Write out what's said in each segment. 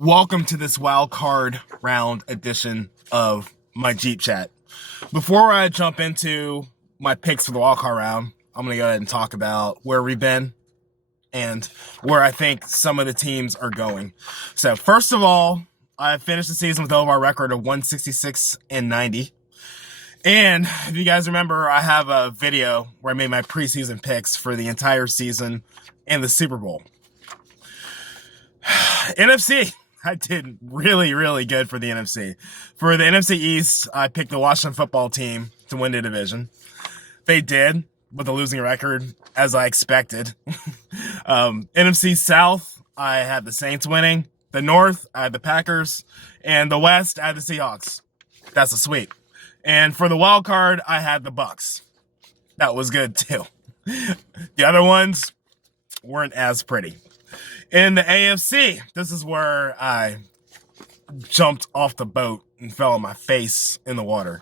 Welcome to this wild card round edition of my Jeep Chat. Before I jump into my picks for the wild card round, I'm going to go ahead and talk about where we've been and where I think some of the teams are going. So first of all, I finished the season with an overall record of 166-90. And if you guys remember, I have a video where I made my preseason picks for the entire season and the Super Bowl. NFC. I did really, really good for the NFC. For the NFC East, I picked the Washington football team to win the division. They did, with a losing record, as I expected. NFC South, I had the Saints winning. The North, I had the Packers. And the West, I had the Seahawks. That's a sweep. And for the wild card, I had the Bucks. That was good, too. The other ones weren't as pretty. In the AFC, this is where I jumped off the boat and fell on my face in the water.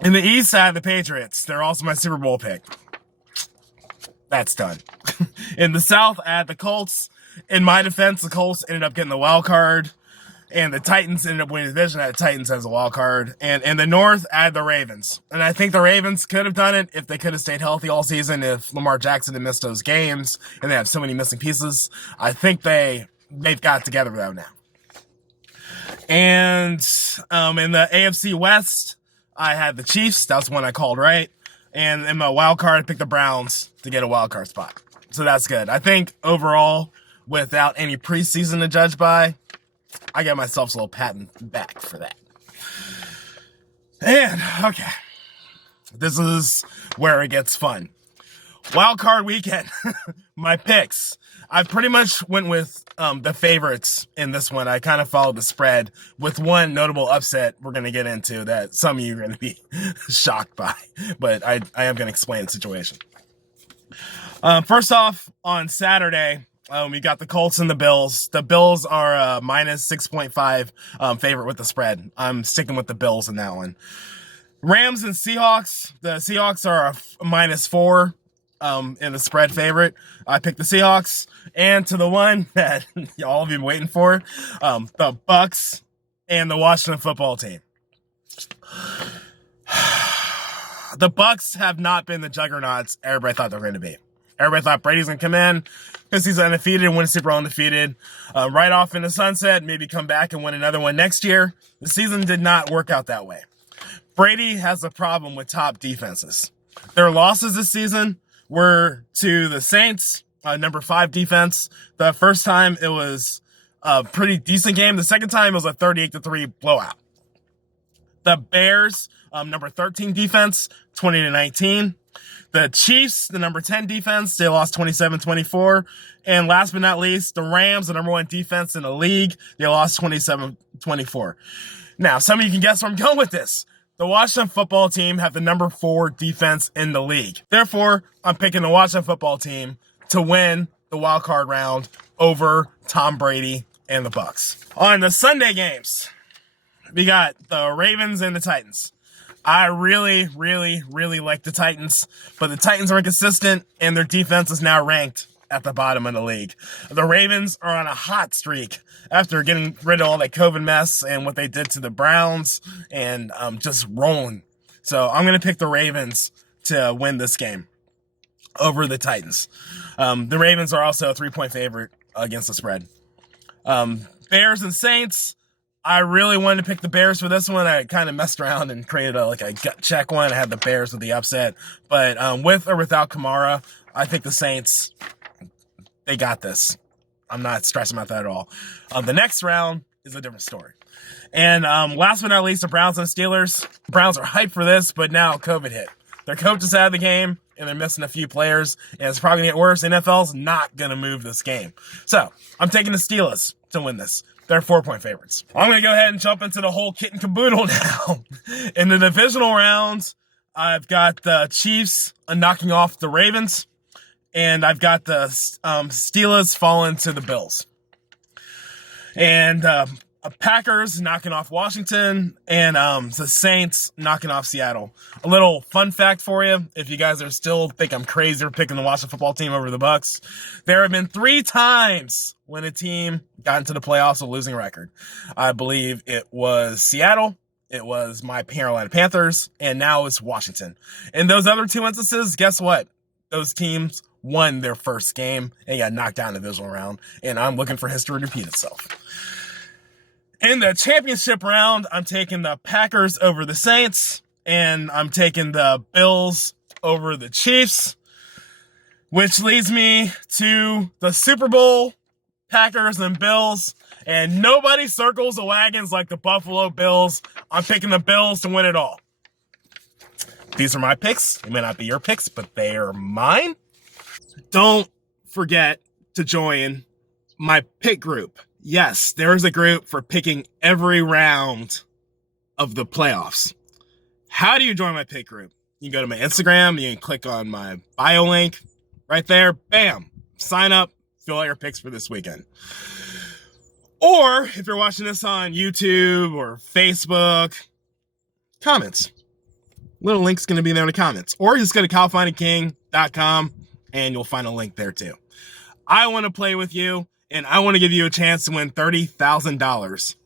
In the East, I had the Patriots. They're also my Super Bowl pick. That's done. In the South, I had the Colts. In my defense, the Colts ended up getting the wild card. And the Titans ended up winning the division. I had the Titans as a wild card. And in the North, I had the Ravens. And I think the Ravens could have done it if they could have stayed healthy all season, if Lamar Jackson had missed those games and they have so many missing pieces. I think they've got together though now. And in the AFC West, I had the Chiefs. That's one I called right. And in my wild card, I picked the Browns to get a wild card spot. So that's good. I think overall, without any preseason to judge by, I got myself a little pat on the back for that. And, okay. This is where it gets fun. Wild card weekend. My picks. I pretty much went with the favorites in this one. I kind of followed the spread with one notable upset we're going to get into that some of you are going to be shocked by. But I am going to explain the situation. First off, on Saturday, we got the Colts and the Bills. The Bills are minus 6.5 favorite with the spread. I'm sticking with the Bills in that one. Rams and Seahawks. The Seahawks are a minus 4 in the spread favorite. I picked the Seahawks. And to the one that all of you have been waiting for, the Bucks and the Washington football team. The Bucks have not been the juggernauts everybody thought they were going to be. Everybody thought Brady's going to come in because he's undefeated and win Super Bowl undefeated. Right off in the sunset, maybe come back and win another one next year. The season did not work out that way. Brady has a problem with top defenses. Their losses this season were to the Saints, number 5 defense. The first time it was a pretty decent game. The second time it was a 38-3 blowout. The Bears, number 13 defense, 20-19. The Chiefs, the number 10 defense, they lost 27-24. And last but not least, the Rams, the number 1 defense in the league, they lost 27-24. Now, some of you can guess where I'm going with this. The Washington football team have the number 4 defense in the league. Therefore, I'm picking the Washington football team to win the wild card round over Tom Brady and the Bucks. On the Sunday games, we got the Ravens and the Titans. I really, really, really like the Titans, but the Titans are inconsistent, and their defense is now ranked at the bottom of the league. The Ravens are on a hot streak after getting rid of all that COVID mess and what they did to the Browns and just rolling. So I'm going to pick the Ravens to win this game over the Titans. The Ravens are also a 3-point favorite against the spread. Bears and Saints. I really wanted to pick the Bears for this one. I kind of messed around and created a gut check one. I had the Bears with the upset. But with or without Kamara, I think the Saints, they got this. I'm not stressing about that at all. The next round is a different story. And last but not least, the Browns and Steelers. The Browns are hyped for this, but now COVID hit. Their coach is out of the game, and they're missing a few players, and it's probably going to get worse. The NFL's not going to move this game. So I'm taking the Steelers to win this. They're 4-point favorites. I'm going to go ahead and jump into the whole kit and caboodle now. In the divisional rounds, I've got the Chiefs knocking off the Ravens, and I've got the Steelers falling to the Bills. And Packers knocking off Washington, and the Saints knocking off Seattle. A little fun fact for you, if you guys are still think I'm crazy for picking the Washington football team over the Bucks, there have been 3 times when a team got into the playoffs with a losing record. I believe it was Seattle, it was my Carolina Panthers, and now it's Washington. In those other 2 instances, guess what? Those teams won their first game and got knocked out in the divisional round, and I'm looking for history to repeat itself. In the championship round, I'm taking the Packers over the Saints, and I'm taking the Bills over the Chiefs, which leads me to the Super Bowl, Packers and Bills, and nobody circles the wagons like the Buffalo Bills. I'm picking the Bills to win it all. These are my picks. It may not be your picks, but they are mine. Don't forget to join my pick group. Yes, there is a group for picking every round of the playoffs. How do you join my pick group? You can go to my Instagram. You can click on my bio link right there. Bam. Sign up. Fill out your picks for this weekend. Or if you're watching this on YouTube or Facebook, comments. Little link's going to be there in the comments. Or just go to CalFindingKing.com and you'll find a link there too. I want to play with you, and I want to give you a chance to win $30,000.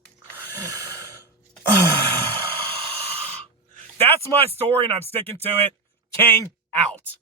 That's my story, and I'm sticking to it. King out.